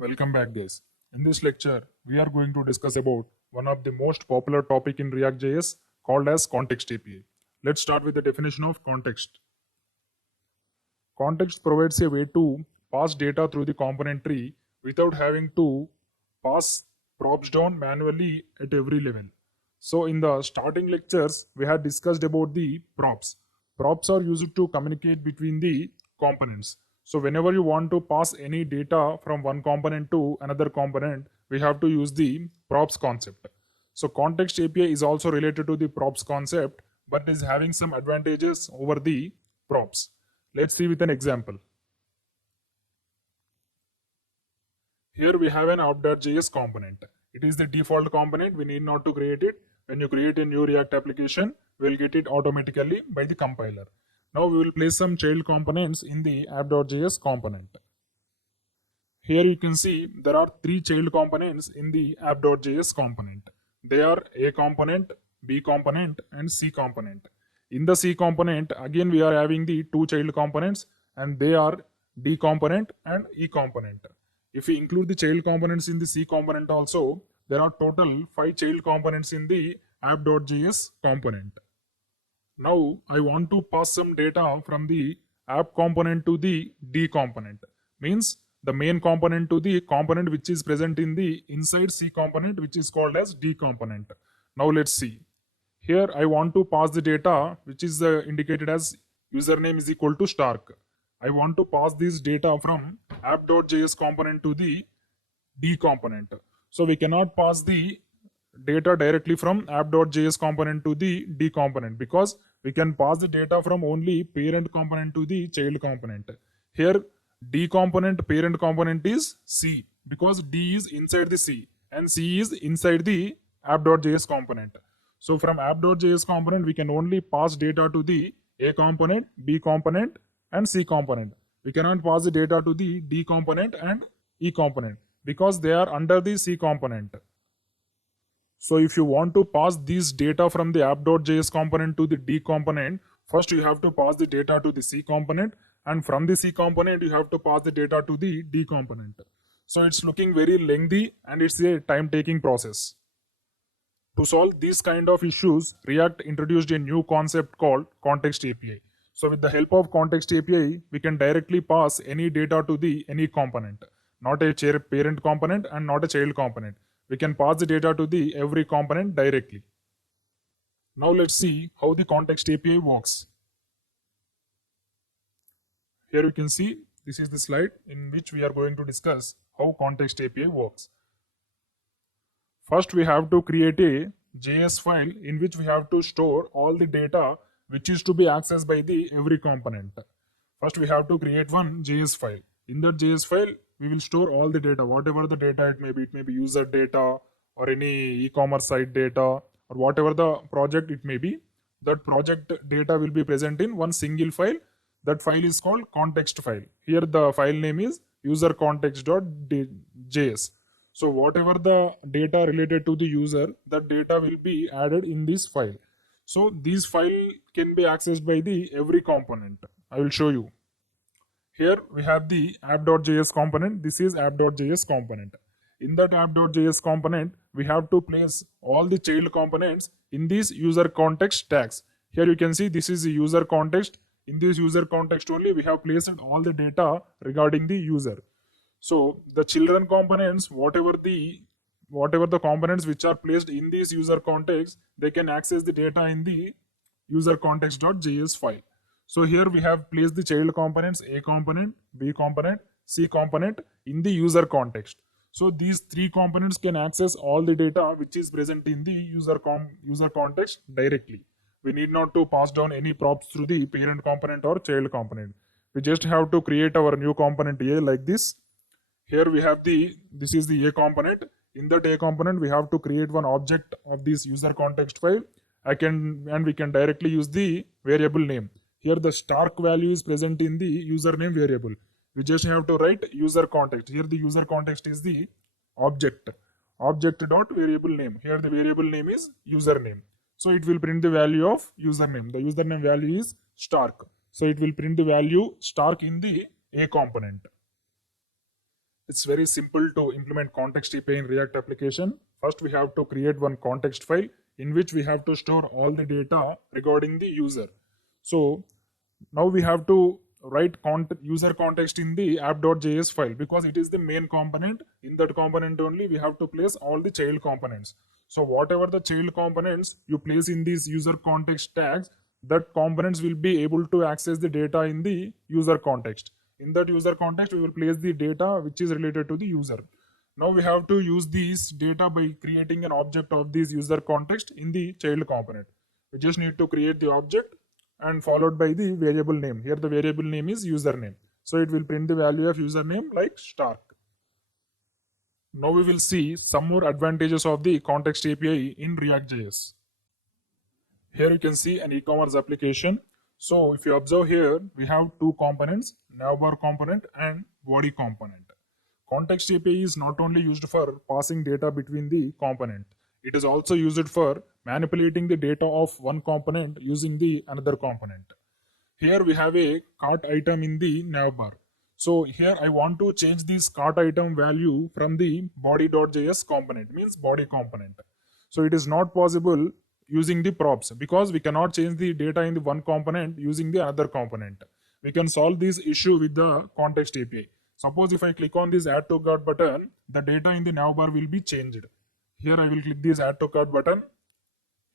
welcome back guys. In this lecture, we are going to discuss about one of the most popular topic in React.js called as context API. Let's start with the definition of context. Context provides a way to pass data through the component tree without having to pass props down manually at every level. So in the starting lectures, we had discussed about the props. Props are used to communicate between the components. So whenever you want to pass any data from one component to another component, we have to use the props concept. So context API is also related to the props concept, but is having some advantages over the props. Let's see with an example. Here we have an app.js component. It is the default component. We need not to create it. When you create a new React application, we'll get it automatically by the compiler. Now we will place some child components in the app.js component. Here you can see there are three child components in the app.js component. They are A component, B component, and C component. In the C component, again we are having the two child components, and they are D component and E component. If we include the child components in the C component also, there are total 5 child components in the app.js component. Now I want to pass some data from the app component to the D component. Means the main component to the component which is present in the inside C component, which is called as D component. Now let's see. Here I want to pass the data which is indicated as username is equal to Stark. I want to pass this data from app.js component to the D component. So we cannot pass the data directly from app.js component to the D component, because we can pass the data from only parent component to the child component. Here D component parent component is C, because D is inside the C and C is inside the app.js component. So from app.js component we can only pass data to the A component, B component and C component. We cannot pass the data to the D component and E component because they are under the C component. So if you want to pass these data from the app.js component to the D component, first you have to pass the data to the C component, and from the C component you have to pass the data to the D component. So it's looking very lengthy and it's a time-taking process. To solve these kind of issues, React introduced a new concept called Context API. So with the help of Context API, we can directly pass any data to the any component, not a parent component and not a child component. We can pass the data to the every component directly. Now let's see how the Context API works. Here you can see this is the slide in which we are going to discuss how Context API works. First, we have to create a JS file in which we have to store all the data which is to be accessed by the every component. First, we have to create one JS file. In that JS file, we will store all the data, whatever the data it may be. It may be user data or any e-commerce site data or whatever the project it may be. That project data will be present in one single file. That file is called context file. Here the file name is usercontext.js. So whatever the data related to the user, that data will be added in this file. So this file can be accessed by the every component. I will show you. Here we have the app.js component. This is app.js component. In that app.js component, we have to place all the child components in these user context tags. Here you can see this is the user context. In this user context only, we have placed all the data regarding the user. So the children components, whatever the components which are placed in this user context, they can access the data in the user context.js file. So here we have placed the child components A component, B component, C component in the user context. So these three components can access all the data which is present in the user context directly. We need not to pass down any props through the parent component or child component. We just have to create our new component A like this. Here we have this is the A component. In that A component, we have to create one object of this user context file. And we can directly use the variable name. Here the Stark value is present in the username variable. We just have to write user context. Here the user context is the object dot variable name. Here the variable name is username. So it will print the value of username. The username value is Stark. So it will print the value Stark in the A component. It's very simple to implement context API in React application. First, we have to create one context file in which we have to store all the data regarding the user. So now we have to write user context in the app.js file because it is the main component. In that component only we have to place all the child components. So whatever the child components you place in these user context tags, that components will be able to access the data in the user context. In that user context, we will place the data which is related to the user. Now we have to use this data by creating an object of this user context in the child component. We just need to create the object and followed by the variable name. Here the variable name is username. So it will print the value of username like star. Now we will see some more advantages of the context API in React.js. Here you can see an e-commerce application. So if you observe here, we have two components, navbar component and body component. Context API is not only used for passing data between the component, it is also used for manipulating the data of one component using the another component. Here we have a cart item in the navbar. So here I want to change this cart item value from the body.js component, means body component. So it is not possible using the props because we cannot change the data in the one component using the other component. We can solve this issue with the context API. Suppose if I click on this add to cart button, the data in the navbar will be changed. Here I will click this add to cart button.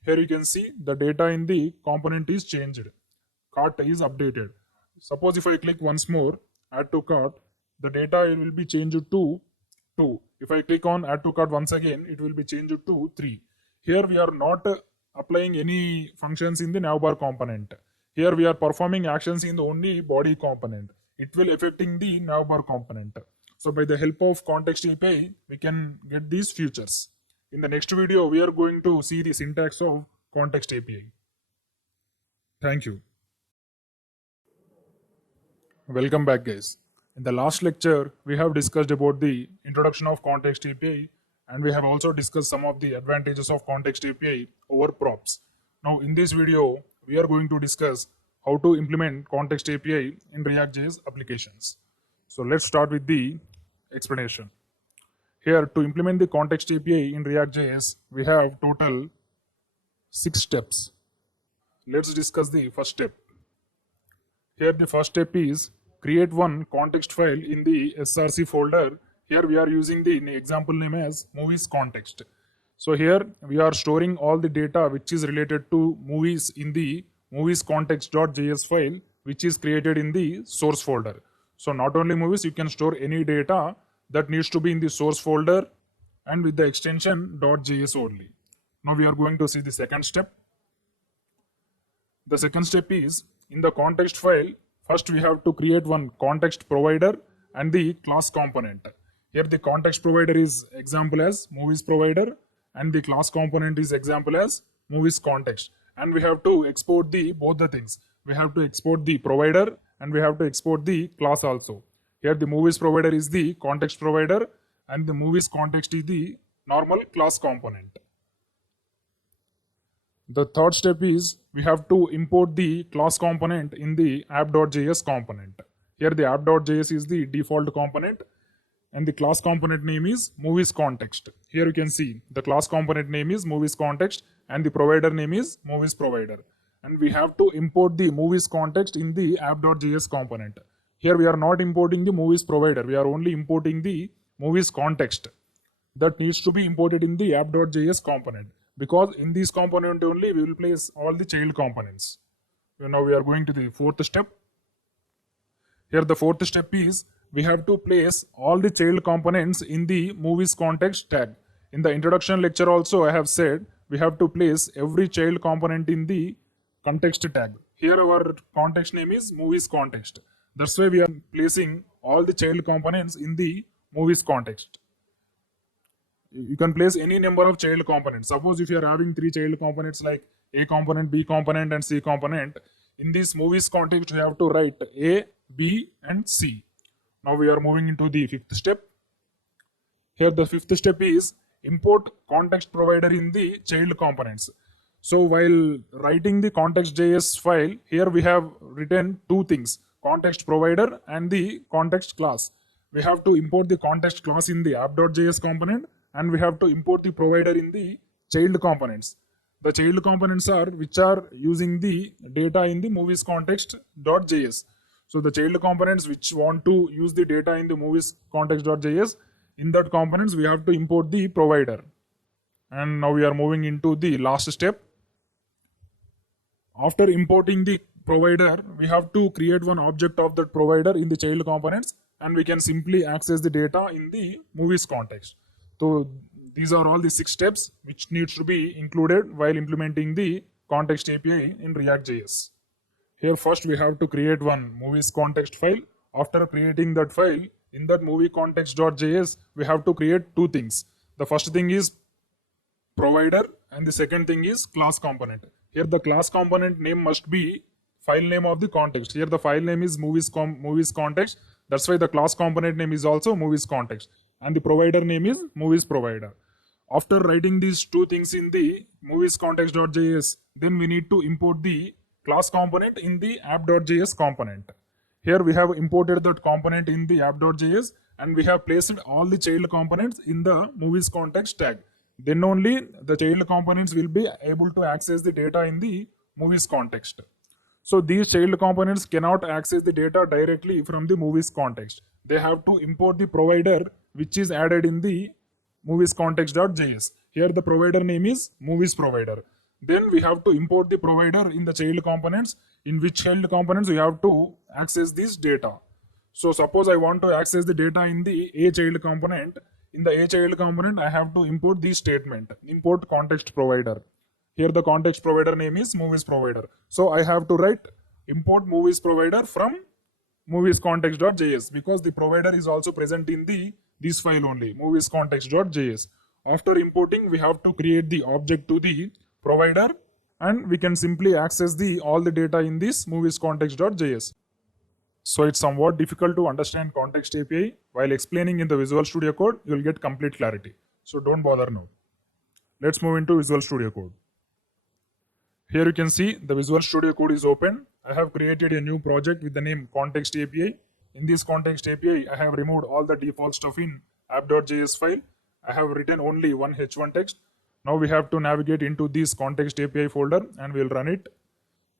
Here you can see the data in the component is changed. Cart is updated. Suppose if I click once more, add to cart, the data will be changed to 2. If I click on add to cart once again, it will be changed to 3. Here we are not applying any functions in the navbar component. Here we are performing actions in the only body component. It will affecting the navbar component. So by the help of context API, we can get these features. In the next video, we are going to see the syntax of context API. Thank you. Welcome back, guys. In the last lecture, we have discussed about the introduction of context API and we have also discussed some of the advantages of context API over props. Now in this video, we are going to discuss how to implement context API in React.js applications. So let's start with the explanation. Here to implement the context API in React.js, we have total 6 steps. Let's discuss the first step. Here the first step is create one context file in the src folder. Here we are using the example name as movies context. So here we are storing all the data which is related to movies in the movies context.js file which is created in the source folder. So not only movies, you can store any data that needs to be in the source folder and with the extension .js only. Now we are going to see the second step. The second step is in the context file, first we have to create one context provider and the class component. Here the context provider is example as movies provider and the class component is example as movies context. And we have to export the both the things. We have to export the provider and we have to export the class also. Here the movies provider is the context provider and the movies context is the normal class component. The third step is we have to import the class component in the app.js component. Here the app.js is the default component and the class component name is movies context. Here you can see the class component name is movies context and the provider name is movies provider. And we have to import the movies context in the app.js component. Here we are not importing the movies provider, we are only importing the movies context. That needs to be imported in the app.js component because in this component only we will place all the child components. Now we are going to the fourth step. Here the fourth step is we have to place all the child components in the movies context tag. In the introduction lecture also I have said we have to place every child component in the context tag. Here our context name is movies context. That's why we are placing all the child components in the movies context. You can place any number of child components. Suppose if you are having 3 child components like A component, B component and C component, in this movies context you have to write A, B and C. Now we are moving into the fifth step. Here the fifth step is import context provider in the child components. So while writing the context.js file, here we have written two things, context provider and the context class. we have to import the context class in the app.js component, and we have to import the provider in the child components. The child components are which are using the data in the movies context.js. So the child components which want to use the data in the movies context.js, in that components we have to import the provider. And now we are moving into the last step. After importing the provider, we have to create one object of that provider in the child components, and we can simply access the data in the movies context. So these are all the 6 steps which needs to be included while implementing the context API in React.js. Here first we have to create one movies context file. After creating that file, in that movie context.js, we have to create 2 things. The first thing is provider, and the second thing is class component. Here the class component name must be file name of the context. Here the file name is movies context. That's why the class component name is also movies context, and the provider name is movies provider. After writing these 2 things in the movies context.js, then we need to import the class component in the app.js component. Here we have imported that component in the app.js, and we have placed all the child components in the movies context tag. Then only the child components will be able to access the data in the movies context. So these child components cannot access the data directly from the movies context. They have to import the provider which is added in the movies context.js. Here the provider name is movies provider. Then we have to import the provider in the child components, in which child components we have to access this data. So suppose I want to access the data in the a child component. In the a child component, I have to import this statement, import context provider. Here the context provider name is movies provider. So I have to write import movies provider from movies context.js, because the provider is also present in this file only, movies context.js. After importing, we have to create the object to the provider, and we can simply access all the data in this movies context.js. So it's somewhat difficult to understand context API. While explaining in the Visual Studio Code, you'll get complete clarity. So don't bother now. Let's move into Visual Studio Code. Here you can see the Visual Studio Code is open. I have created a new project with the name Context API. In this Context API, I have removed all the default stuff in app.js file. I have written only one h1 text. Now we have to navigate into this Context API folder, and we'll run it.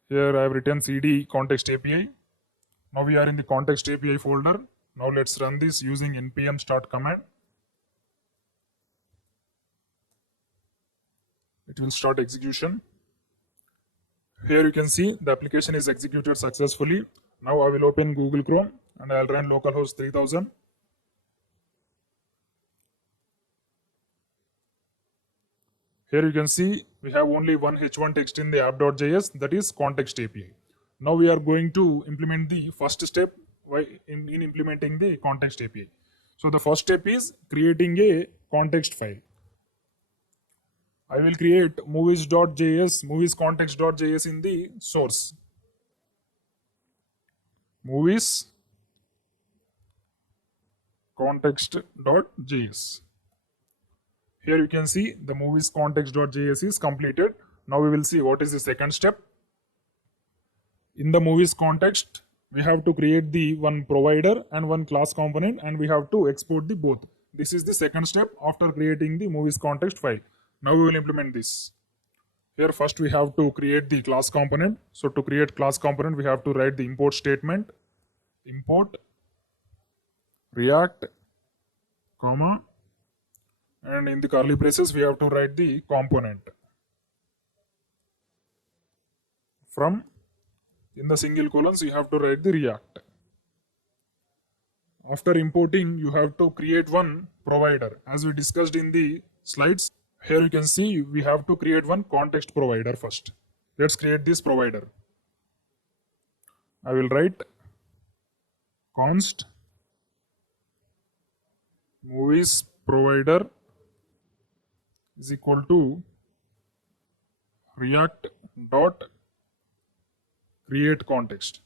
Here I have written cd Context API. Now we are in the Context API folder. Now let's run this using npm start command. It will start execution. Here you can see the application is executed successfully. Now I will open Google Chrome, and I'll run localhost 3000. Here you can see we have only one h1 text in the app.js, that is context API. Now we are going to implement the first step in implementing the context API. So the first step is creating a context file. I will create movies.js, movies context.js in the source. Movies context.js. Here you can see the movies context.js is completed. Now we will see what is the second step. In the movies context, we have to create the one provider and one class component, and we have to export the both. This is the second step after creating the movies context file. Now we will implement this. Here first we have to create the class component. So to create class component, we have to write the import statement. Import React, comma, and in the curly braces we have to write the component. From, in the single colons, you have to write the React. After importing, you have to create one provider. As we discussed in the slides, here you can see we have to create one context provider first. Let's create this provider. I will write const movies provider is equal to react dot create context.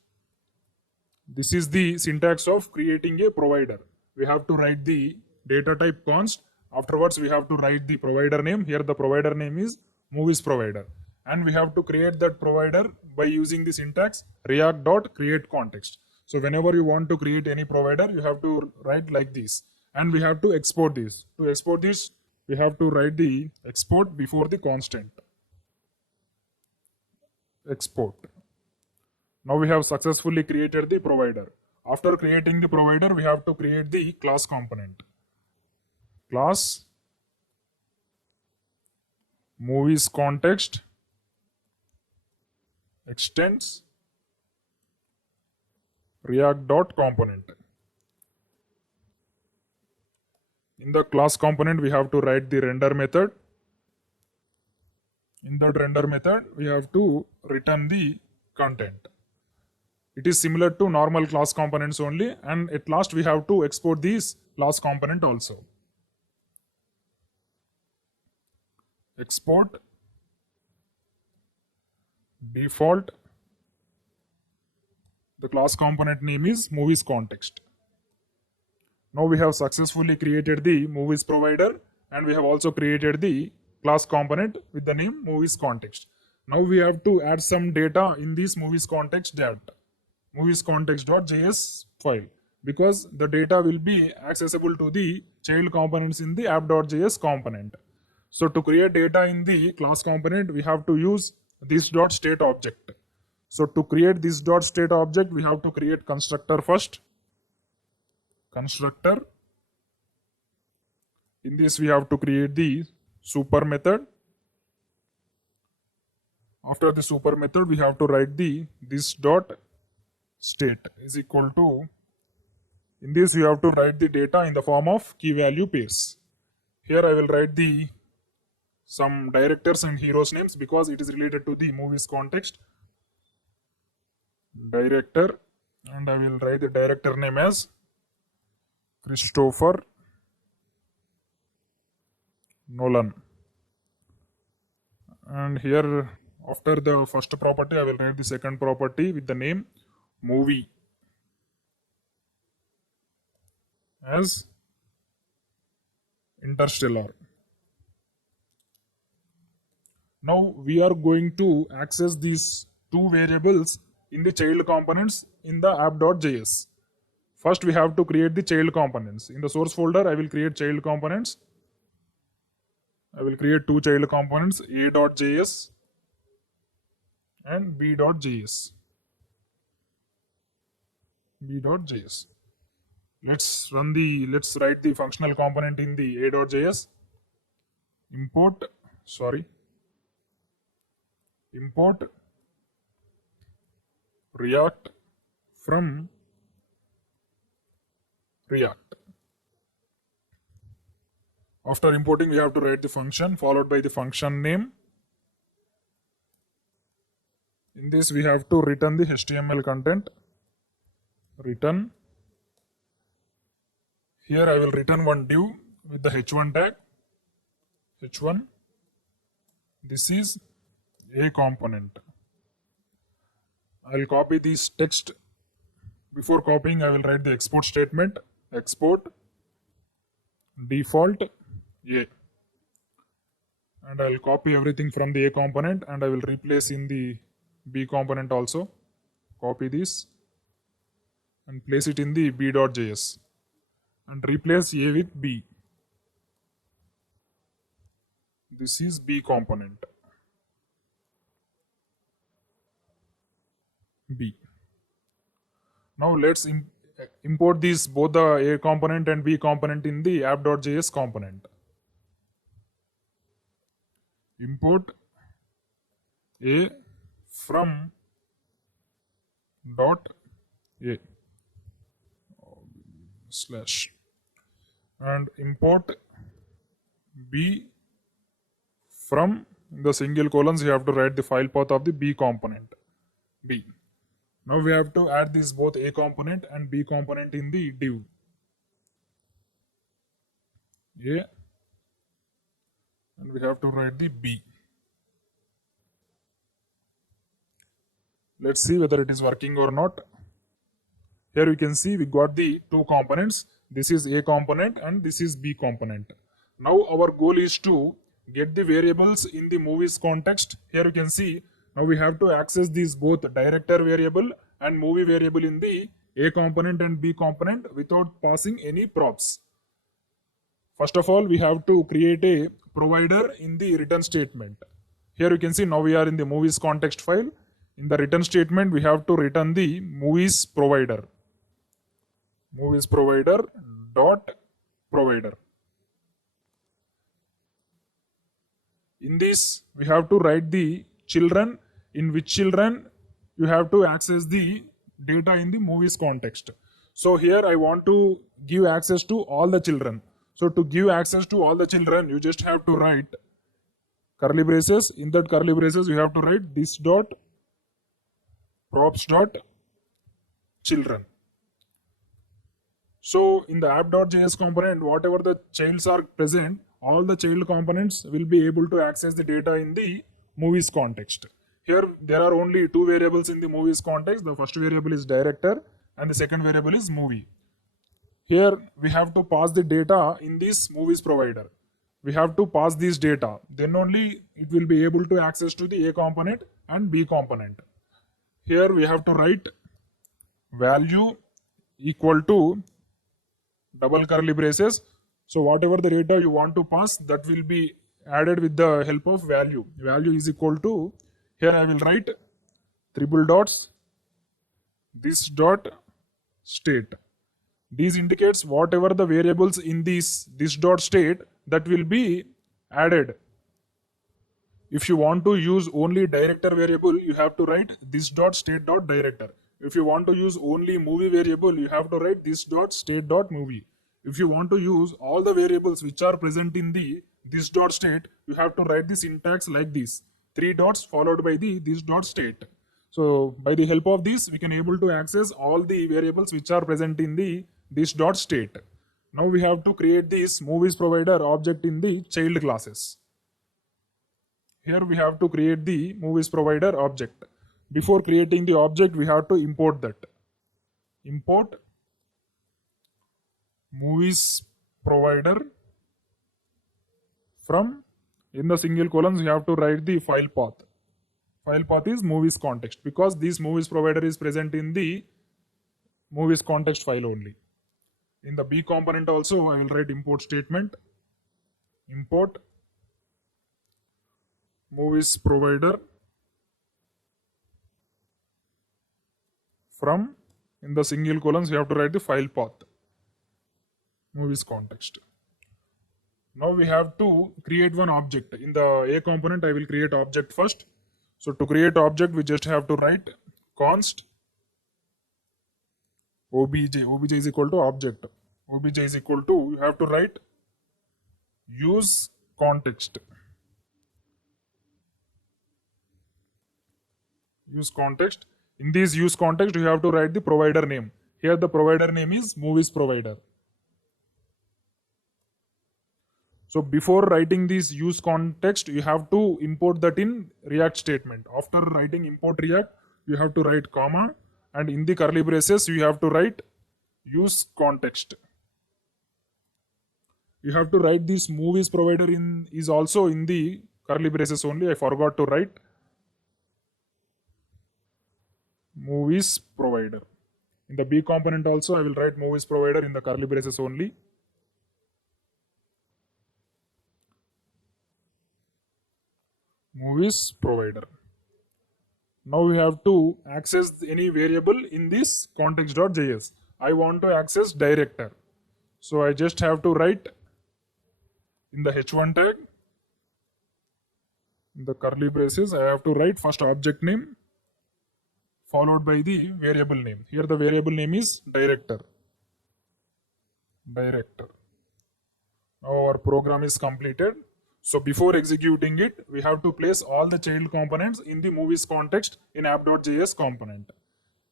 This is the syntax of creating a provider. We have to write the data type const. Afterwards, we have to write the provider name. Here the provider name is movies provider. And we have to create that provider by using the syntax react.createContext. So whenever you want to create any provider, you have to write like this, and we have to export this. To export this, we have to write the export before the constant. Export. Now we have successfully created the provider. After creating the provider, we have to create the class component. Class movies context extends react.component. In the class component, we have to write the render method. In that render method, we have to return the content. It is similar to normal class components only, and at last we have to export these class component also. Export default. The class component name is movies context. Now we have successfully created the movies provider, and we have also created the class component with the name movies context. Now we have to add some data in this movies context.js file, because the data will be accessible to the child components in the app.js component. So to create data in the class component, we have to use this .state object. So to create this .state object, we have to create constructor first. Constructor. In this, we have to create the super method. After the super method, we have to write this .state is equal to. In this, you have to write the data in the form of key value pairs. Here I will write some directors and heroes names because it is related to the movies context. Director, and I will write the director name as Christopher Nolan. And here, after the first property, I will write the second property with the name movie as Interstellar. Now we are going to access these two variables in the child components in the app.js. First, we have to create the child components. In the source folder, I will create child components. I will create two child components, a.js and b.js. b.js. Let's write the functional component in the a.js. Import React from React. After importing, we have to write the function followed by the function name. In this, we have to return the HTML content. Return. Here I will return one div with the h1 tag. h1. This is a component. I will copy this text. Before copying, I will write the export statement. Export default a. And I will copy everything from the a component and I will replace in the b component also. Copy this and place it in the b.js and replace a with b. This is b component. B. Now let's import these both the a component and b component in the app.js component. Import a from dot a slash and import b from the single colons. You have to write the file path of the b component. B. Now we have to add this both a component and b component in the div. A and we have to write the b. Let's see whether it is working or not. Here we can see we got the two components. This is a component and this is b component. Now our goal is to get the variables in the movies context. Here you can see now we have to access these both director variable and movie variable in the A component and B component without passing any props. First of all, we have to create a provider in the return statement. Here you can see now we are in the movies context file. In the return statement, we have to return the movies provider. Movies provider dot provider. In this, we have to write the children, in which children you have to access the data in the movies context. So here I want to give access to all the children. So to give access to all the children, you just have to write curly braces. In that curly braces, you have to write this dot props dot children. So in the app.js component, whatever the childs are present, all the child components will be able to access the data in the movies context. Here there are only two variables in the movies context. The first variable is director and the second variable is movie. Here we have to pass the data in this movies provider. We have to pass this data. Then only it will be able to access to the A component and B component. Here we have to write value equal to double curly braces. So whatever the data you want to pass, that will be added with the help of value. Value is equal to, here I will write triple dots, this dot state. These indicates whatever the variables in this dot state that will be added. If you want to use only director variable, you have to write this dot state dot director. If you want to use only movie variable, you have to write this dot state dot movie. If you want to use all the variables which are present in the this dot state, you have to write the syntax like this: three dots followed by the this dot state. So by the help of this, we can able to access all the variables which are present in the this dot state. Now we have to create this movies provider object in the child classes. Here we have to create the movies provider object. Before creating the object, we have to import that. Import movies provider from, in the single columns, you have to write the file path. File path is movies context because this movies provider is present in the movies context file only. In the B component also, I will write import statement. Import movies provider from, in the single columns, you have to write the file path. Movies context. Now we have to create one object. In the A component, I will create object first. So to create object, we just have to write const obj. Obj is equal to object. Obj is equal to, you have to write use context. Use context. In this use context, you have to write the provider name. Here the provider name is movies provider. So before writing this use context, you have to import that in React statement. After writing import React, you have to write comma, and in the curly braces, you have to write use context. You have to write this movies provider in is also in the curly braces only. I forgot to write movies provider. In the B component also, I will write movies provider in the curly braces only. Movies provider. Now we have to access any variable in this context.js. I want to access director. So I just have to write in the h1 tag, in the curly braces, I have to write first object name followed by the variable name. Here the variable name is director. Director. Now our program is completed. So before executing it, we have to place all the child components in the movies context in app.js component.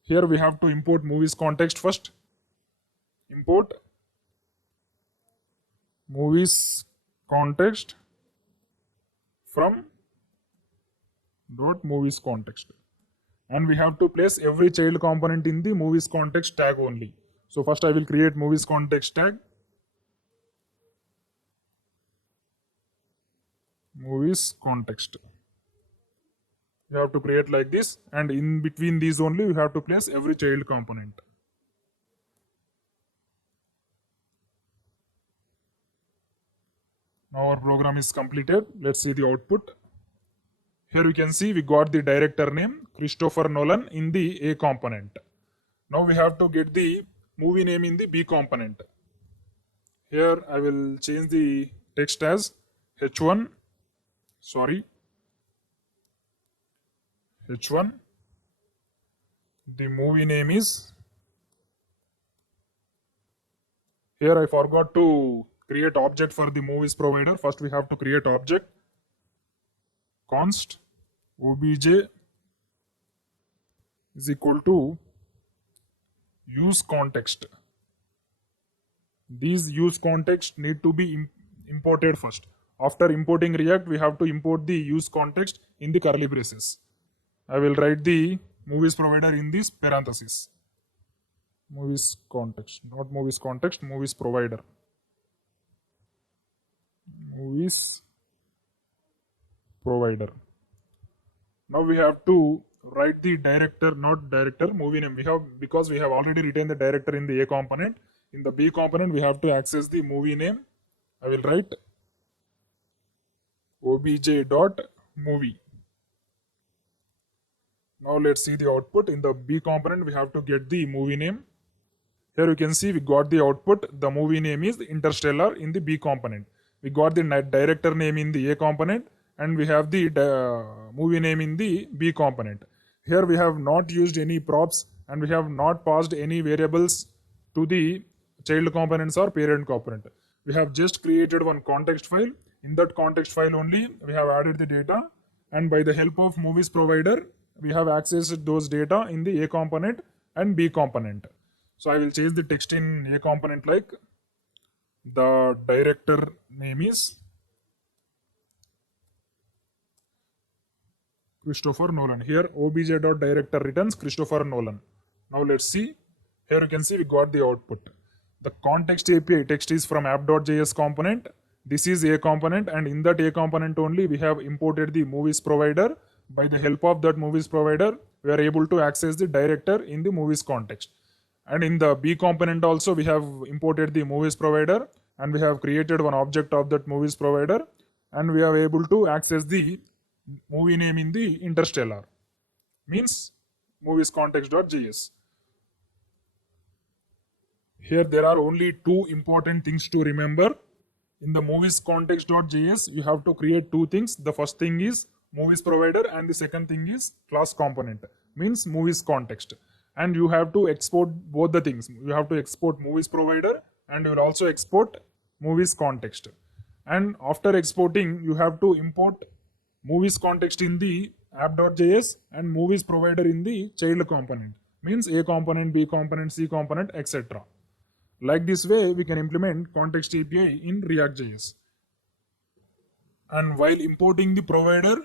Here we have to import movies context first. Import movies context from dot movies context. And we have to place every child component in the movies context tag only. So first I will create movies context tag. Movies context. You have to create like this, and in between these only you have to place every child component. Now our program is completed. Let's see the output. Here we can see we got the director name Christopher Nolan in the A component. Now we have to get the movie name in the B component. Here I will change the text as H1, H1. The movie name is, here I forgot to create object for the movies provider. First we have to create object, const obj is equal to use context. These use context need to be imported first. After importing React, we have to import the use context in the curly braces. I will write the movies provider in this parenthesis. Movies context, not movies context, movies provider. Movies provider. Now we have to write the director, not director, movie name. Because we have already written the director in the A component. In the B component, we have to access the movie name. I will write obj.movie. Now let's see the output. In the B component, we have to get the movie name. Here you can see we got the output. The movie name is Interstellar in the B component. We got the director name in the A component, and we have the movie name in the B component. Here we have not used any props, and we have not passed any variables to the child components or parent component. We have just created one context file. In that context file only, we have added the data, and by the help of movies provider, we have accessed those data in the A component and B component. So I will change the text in A component like the director name is Christopher Nolan. Here obj.director returns Christopher Nolan. Now let's see. Here you can see we got the output. The context API text is from app.js component. This is A component, and in that A component only we have imported the movies provider. By the help of that movies provider, we are able to access the director in the movies context. And in the B component also we have imported the movies provider, and we have created one object of that movies provider, and we are able to access the movie name in the Interstellar, means movies context.js. Here there are only two important things to remember. In the movies context.js, you have to create two things. The first thing is movies provider, and the second thing is class component, means movies context. And you have to export both the things. You have to export movies provider, and you will also export movies context. And after exporting, you have to import movies context in the app.js and movies provider in the child component, means A component, B component, C component, etc. Like this way, we can implement context API in React.js. And while importing the provider,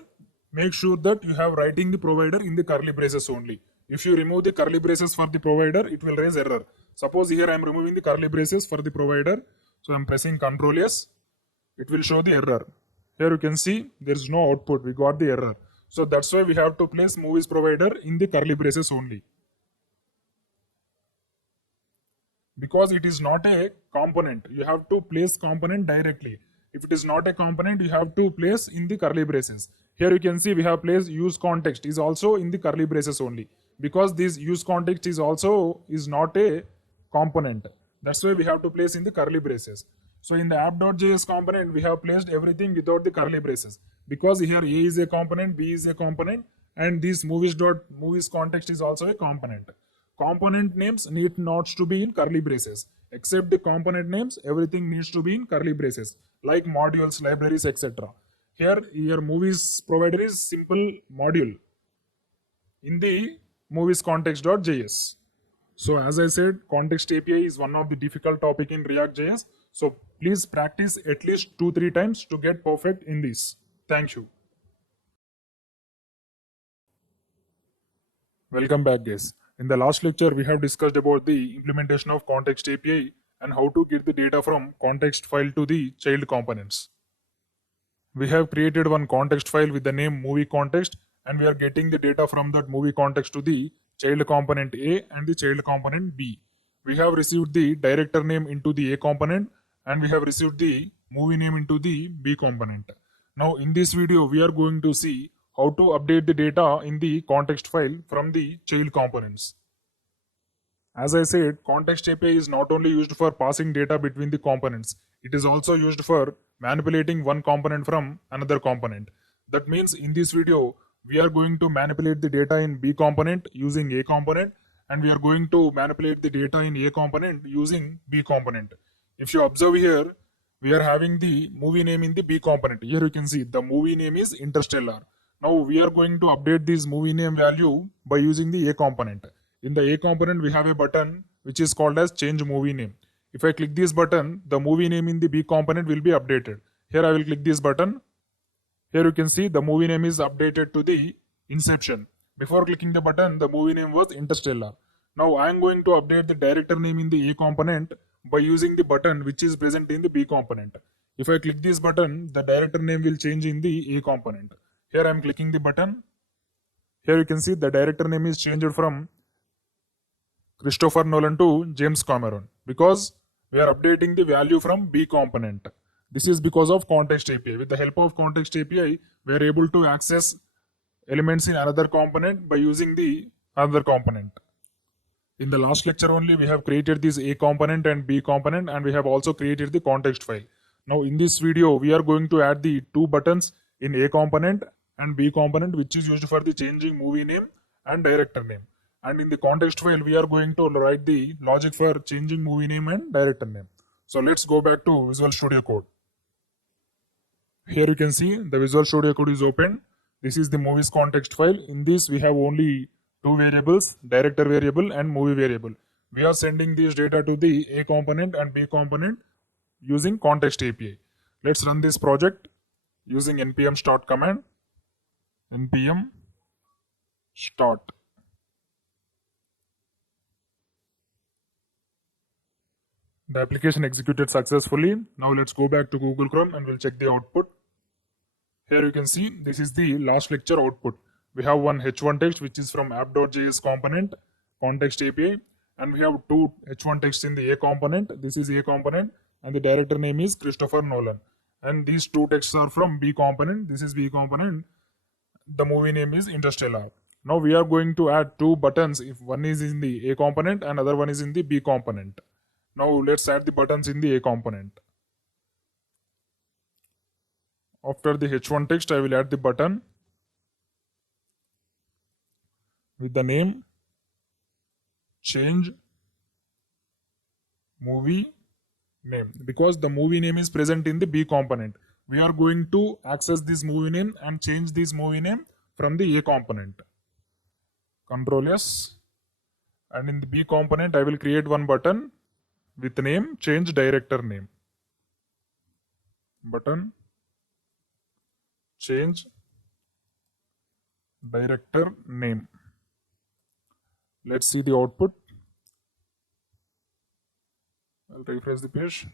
make sure that you have writing the provider in the curly braces only. If you remove the curly braces for the provider, it will raise error. Suppose here I am removing the curly braces for the provider. So I am pressing Ctrl S. It will show the error. Here you can see there is no output. We got the error. So that's why we have to place movies provider in the curly braces only. Because it is not a component, you have to place component directly. If it is not a component, you have to place in the curly braces. Here you can see we have placed use context is also in the curly braces only, because this use context is not a component. That's why we have to place in the curly braces. So in the app.js component, we have placed everything without the curly braces, because here A is a component, B is a component, and this movies context is also a component. Component names need not to be in curly braces. Except the component names, everything needs to be in curly braces, like modules, libraries, etc. Here your movies provider is simple module in the movies context.js. So as I said, context API is one of the difficult topic in React.js. So please practice at least 2-3 times to get perfect in this. Thank you. Welcome back, guys. In the last lecture, we have discussed about the implementation of context API and how to get the data from context file to the child components. We have created one context file with the name movie context, and we are getting the data from that movie context to the child component A and the child component B. We have received the director name into the A component, and we have received the movie name into the B component. Now in this video, we are going to see how to update the data in the context file from the child components. As I said, context API is not only used for passing data between the components, it is also used for manipulating one component from another component. That means in this video, we are going to manipulate the data in B component using A component, and we are going to manipulate the data in A component using B component. If you observe here, we are having the movie name in the B component. Here you can see the movie name is Interstellar. Now we are going to update this movie name value by using the A component. In the A component, we have a button which is called as change movie name. If I click this button, the movie name in the B component will be updated. Here I will click this button. Here you can see the movie name is updated to the Inception. Before clicking the button, the movie name was Interstellar. Now I am going to update the director name in the A component by using the button which is present in the B component. If I click this button, the director name will change in the A component. Here I am clicking the button. Here you can see the director name is changed from Christopher Nolan to James Cameron because we are updating the value from B component. This is because of context API. With the help of context API, we are able to access elements in another component by using the other component. In the last lecture only, we have created this A component and B component, and we have also created the context file. Now in this video, we are going to add the two buttons in A component and B component, which is used for the changing movie name and director name. And in the context file, we are going to write the logic for changing movie name and director name. So let's go back to Visual Studio Code. Here you can see the Visual Studio Code is open. This is the movies context file. In this, we have only two variables, director variable and movie variable. We are sending this data to the A component and B component using context API. Let's run this project using npm start command. npm start. The application executed successfully. Now let's go back to Google Chrome and we'll check the output. Here you can see this is the last lecture output. We have one h1 text which is from app.js component, context API, and we have two h1 text in the A component. This is A component and the director name is Christopher Nolan. And these two texts are from B component. This is B component. The movie name is Interstellar. Now we are going to add two buttons. If one is in the A component and other one is in the B component. Now let's add the buttons in the A component. After the h1 text, I will add the button with the name change movie name because the movie name is present in the B component. We are going to access this movie name and change this movie name from the A component. Control S, and in the B component, I will create one button with name change director name. Button change director name. Let's see the output. I'll refresh the page.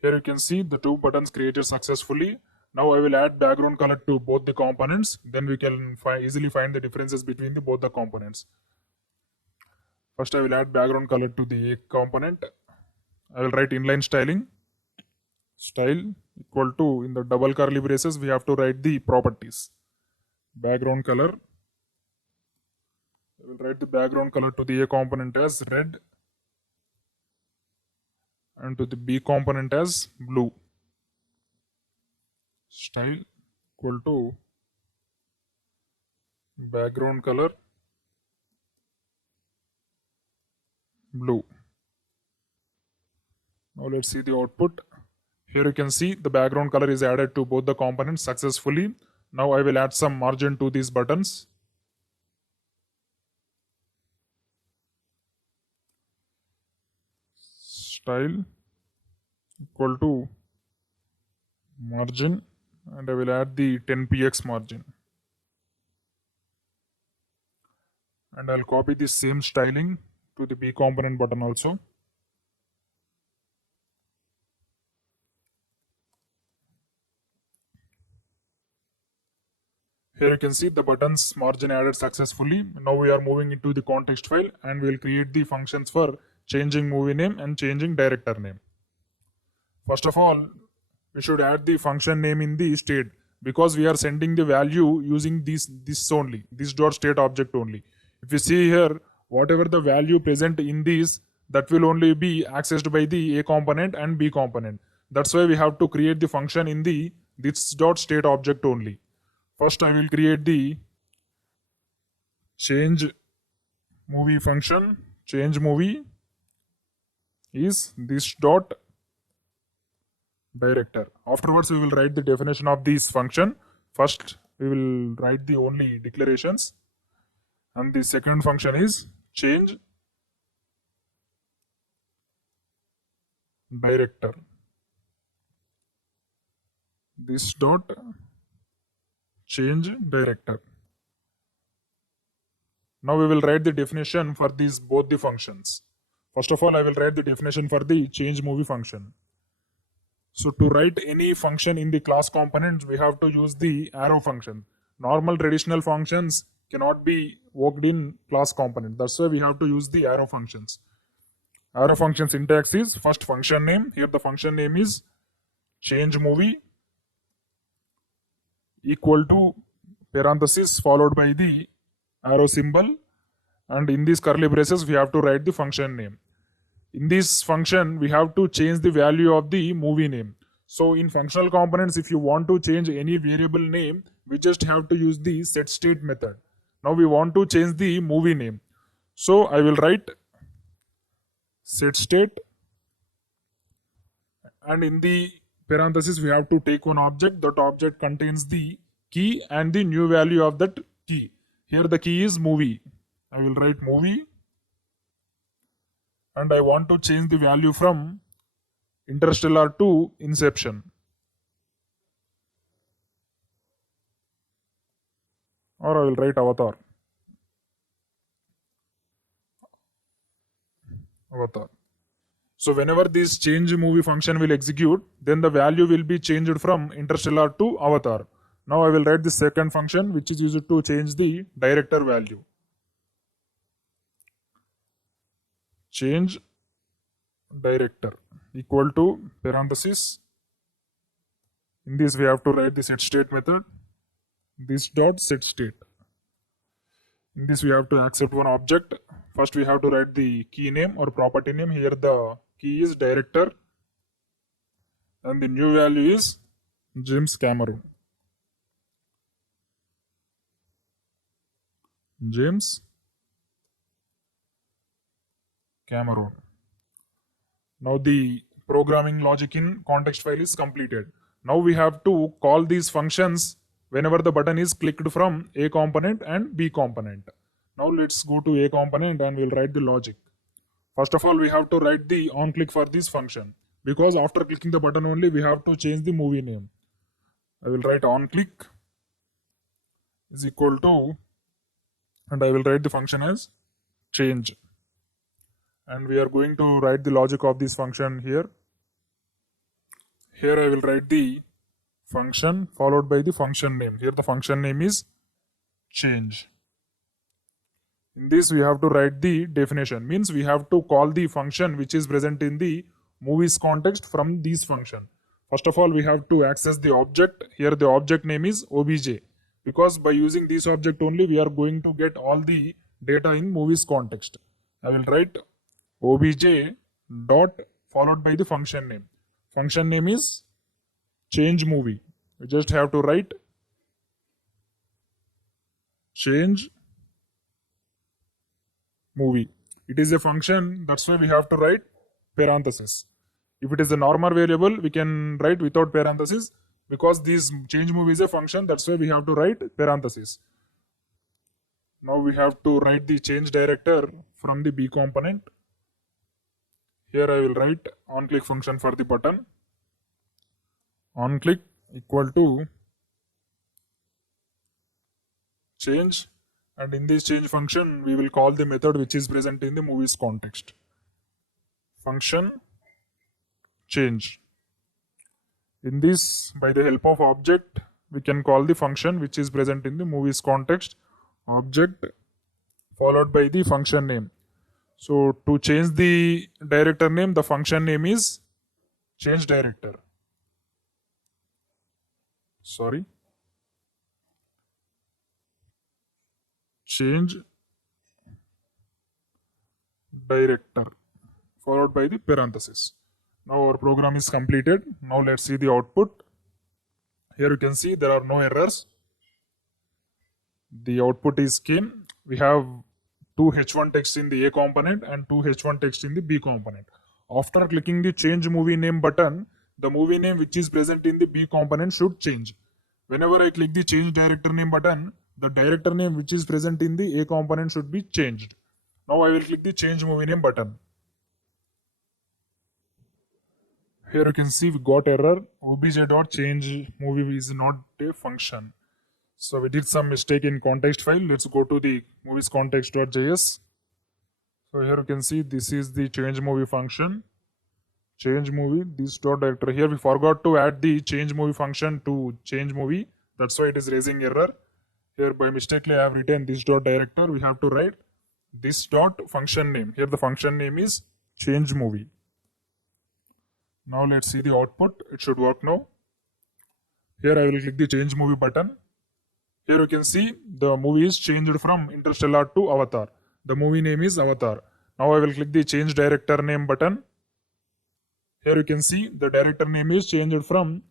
Here you can see the two buttons created successfully. Now I will add background color to both the components. Then we can easily find the differences between both the components. First I will add background color to the A component. I will write inline styling. Style equal to, in the double curly braces, we have to write the properties. Background color. I will write the background color to the A component as red and to the B component as blue. Style equal to background color blue. Now let's see the output. Here you can see the background color is added to both the components successfully. Now I will add some margin to these buttons. Style equal to margin, and I will add the 10px margin. And I'll copy this same styling to the B component button also. Here you can see the buttons margin added successfully. Now we are moving into the context file and we will create the functions for changing movie name and changing director name. First of all, we should add the function name in the state, because we are sending the value using this only, this dot state object only. If you see here, whatever the value present in this, that will only be accessed by the A component and B component. That's why we have to create the function in the this dot state object only. First I will create the change movie function. Change movie is this dot director. Afterwards we will write the definition of this function. First we will write the only declarations, and the second function is change director. This dot change director. Now we will write the definition for these both the functions. First of all, I will write the definition for the change movie function. So to write any function in the class components, we have to use the arrow function. Normal traditional functions cannot be worked in class component. That's why we have to use the arrow functions. Arrow function syntax is first function name. Here the function name is change movie equal to parenthesis followed by the arrow symbol, and in these curly braces we have to write the function name. In this function we have to change the value of the movie name. So in functional components, if you want to change any variable name, we just have to use the set state method. Now we want to change the movie name, so I will write set state, and in the parenthesis we have to take one object. That object contains the key and the new value of that key. Here the key is movie. I will write movie, and I want to change the value from Interstellar to Inception, or I will write Avatar. So whenever this change movie function will execute, then the value will be changed from Interstellar to Avatar. Now I will write the second function, which is used to change the director value. Change director equal to parenthesis. In this we have to write the set state method. This dot set state. In this we have to accept one object. First we have to write the key name or property name. Here the key is director, and the new value is James Cameron. James Cameron. Now the programming logic in context file is completed. Now we have to call these functions whenever the button is clicked from A component and B component. Now let's go to A component and we'll write the logic. First of all, we have to write the on click for this function, because after clicking the button only we have to change the movie name. I will write on click is equal to, and I will write the function as change, and we are going to write the logic of this function here. Here I will write the function followed by the function name. Here the function name is change. In this we have to write the definition, means we have to call the function which is present in the movies context from this function. First of all, we have to access the object. Here the object name is obj, because by using this object only we are going to get all the data in movies context. I will write obj dot followed by the function name. Function name is change movie. We just have to write change movie. It is a function, that's why we have to write parenthesis. If it is a normal variable, we can write without parenthesis. Because this change movie is a function, that's why we have to write parenthesis. Now we have to write the change director from the B component. Here I will write on click function for the button. On click equal to change, and in this change function we will call the method which is present in the movies context. Function change. In this, by the help of object, we can call the function which is present in the movies context. Object followed by the function name. So to change the director name, the function name is change director. sorry, change director followed by the parenthesis. Now our program is completed. Now let's see the output. Here you can see there are no errors. The output is came. We have two H1 text in the A component and two H1 text in the B component. After clicking the change movie name button, the movie name which is present in the B component should change. Whenever I click the change director name button, the director name which is present in the A component should be changed. Now I will click the change movie name button. Here you can see we got error, obj.change movie is not a function. So we did some mistake in context file. Let's go to the movies context.js. So here you can see this is the change movie function. Change movie, this dot director. Here we forgot to add the change movie function to change movie. That's why it is raising error. Here by mistakenly I have written this dot director. We have to write this dot function name. Here the function name is change movie. Now let's see the output. It should work now. Here I will click the change movie button. Here you can see the movie is changed from Interstellar to Avatar. The movie name is Avatar. Now I will click the change director name button. Here you can see the director name is changed from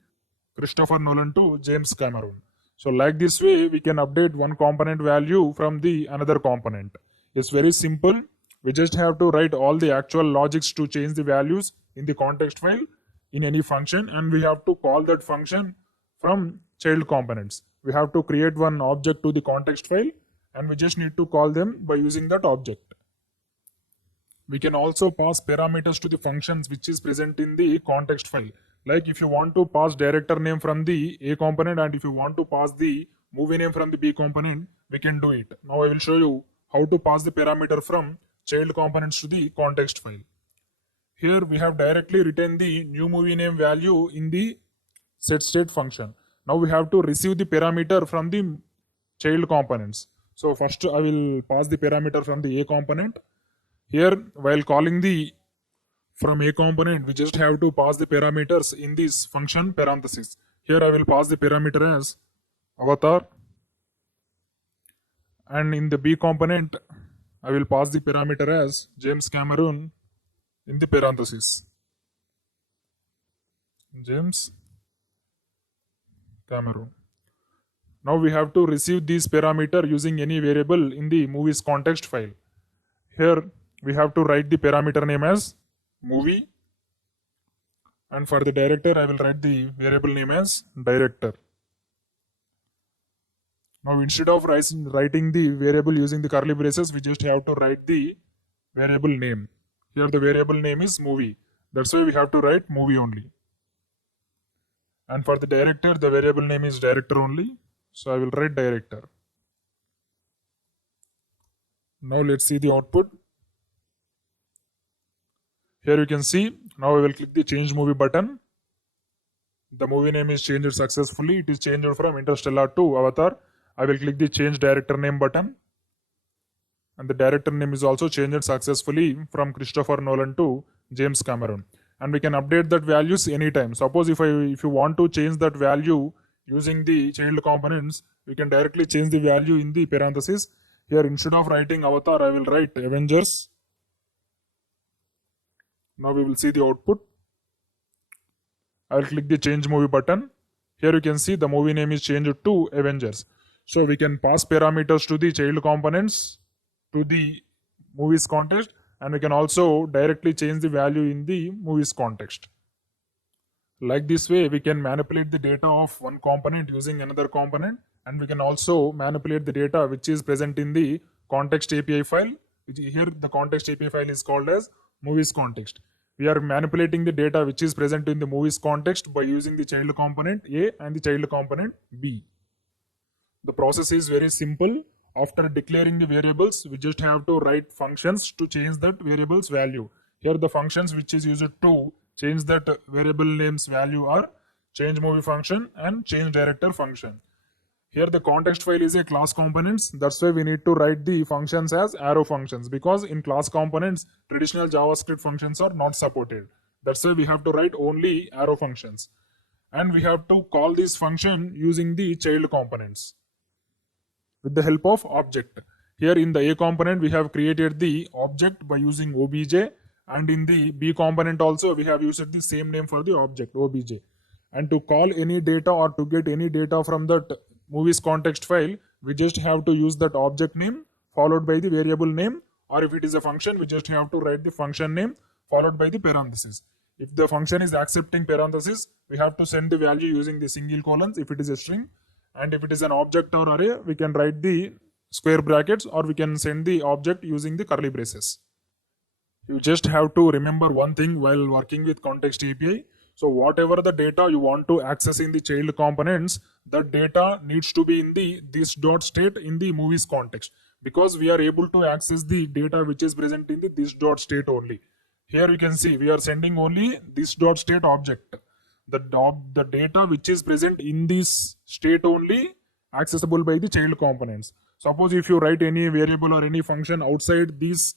Christopher Nolan to James Cameron. So like this way we can update one component value from the another component. It's very simple. We just have to write all the actual logics to change the values in the context file in any function, and we have to call that function from child components. We have to create one object to the context file and we just need to call them by using that object. We can also pass parameters to the functions which is present in the context file. Like if you want to pass director name from the A component and if you want to pass the movie name from the B component, we can do it. Now I will show you how to pass the parameter from child components to the context file. Here we have directly written the new movie name value in the setState function. Now we have to receive the parameter from the child components. So first I will pass the parameter from the A component. Here while calling the from A component, we just have to pass the parameters in this function parenthesis. Here I will pass the parameter as Avatar, and in the B component I will pass the parameter as James Cameron in the parenthesis. James Cameron. Now we have to receive this parameter using any variable in the movie's context file. Here we have to write the parameter name as movie, and for the director I will write the variable name as director. Now instead of writing the variable using the curly braces, we just have to write the variable name. Here the variable name is movie. That's why we have to write movie only. And for the director, the variable name is director only. So I will write director. Now let's see the output. Here you can see, now I will click the change movie button. The movie name is changed successfully. It is changed from Interstellar to Avatar. I will click the change director name button. And the director name is also changed successfully from Christopher Nolan to James Cameron. And we can update that values anytime. Suppose if you want to change that value using the child components, we can directly change the value in the parenthesis. Here instead of writing Avatar, I will write Avengers. Now we will see the output. I will click the change movie button. Here you can see the movie name is changed to Avengers. So we can pass parameters to the child components to the movie's context, and we can also directly change the value in the movie's context. Like this way, we can manipulate the data of one component using another component, and we can also manipulate the data which is present in the context API file. Here the context API file is called as movies context. We are manipulating the data which is present in the movies context by using the child component A and the child component B. The process is very simple. After declaring the variables, we just have to write functions to change that variable's value. Here the functions which is used to change that variable name's value are change movie function and change director function. Here the context file is a class components. That's why we need to write the functions as arrow functions, because in class components, traditional JavaScript functions are not supported. That's why we have to write only arrow functions. and we have to call this function using the child components with the help of object. Here in the A component, we have created the object by using obj, and in the B component also we have used the same name for the object, obj. And to call any data or to get any data from that movies context file, we just have to use that object name followed by the variable name, or if it is a function, we just have to write the function name followed by the parenthesis. If the function is accepting parenthesis, we have to send the value using the single colons if it is a string, and if it is an object or array, we can write the square brackets, or we can send the object using the curly braces. You just have to remember one thing while working with context API. So whatever the data you want to access in the child components, the data needs to be in the this dot state in the movies context, because we are able to access the data which is present in the this dot state only. Here you can see we are sending only this dot state object. The data which is present in this state only accessible by the child components. Suppose if you write any variable or any function outside this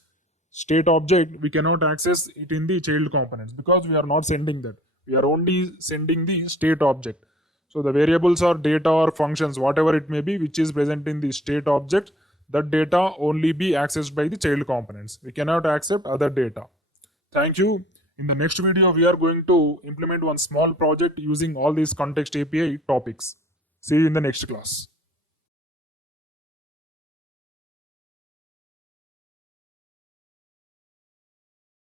state object, we cannot access it in the child components because we are not sending that. We are only sending the state object. So the variables or data or functions, whatever it may be, which is present in the state object, that data only be accessed by the child components. We cannot accept other data. Thank you. In the next video, we are going to implement one small project using all these context API topics. See you in the next class.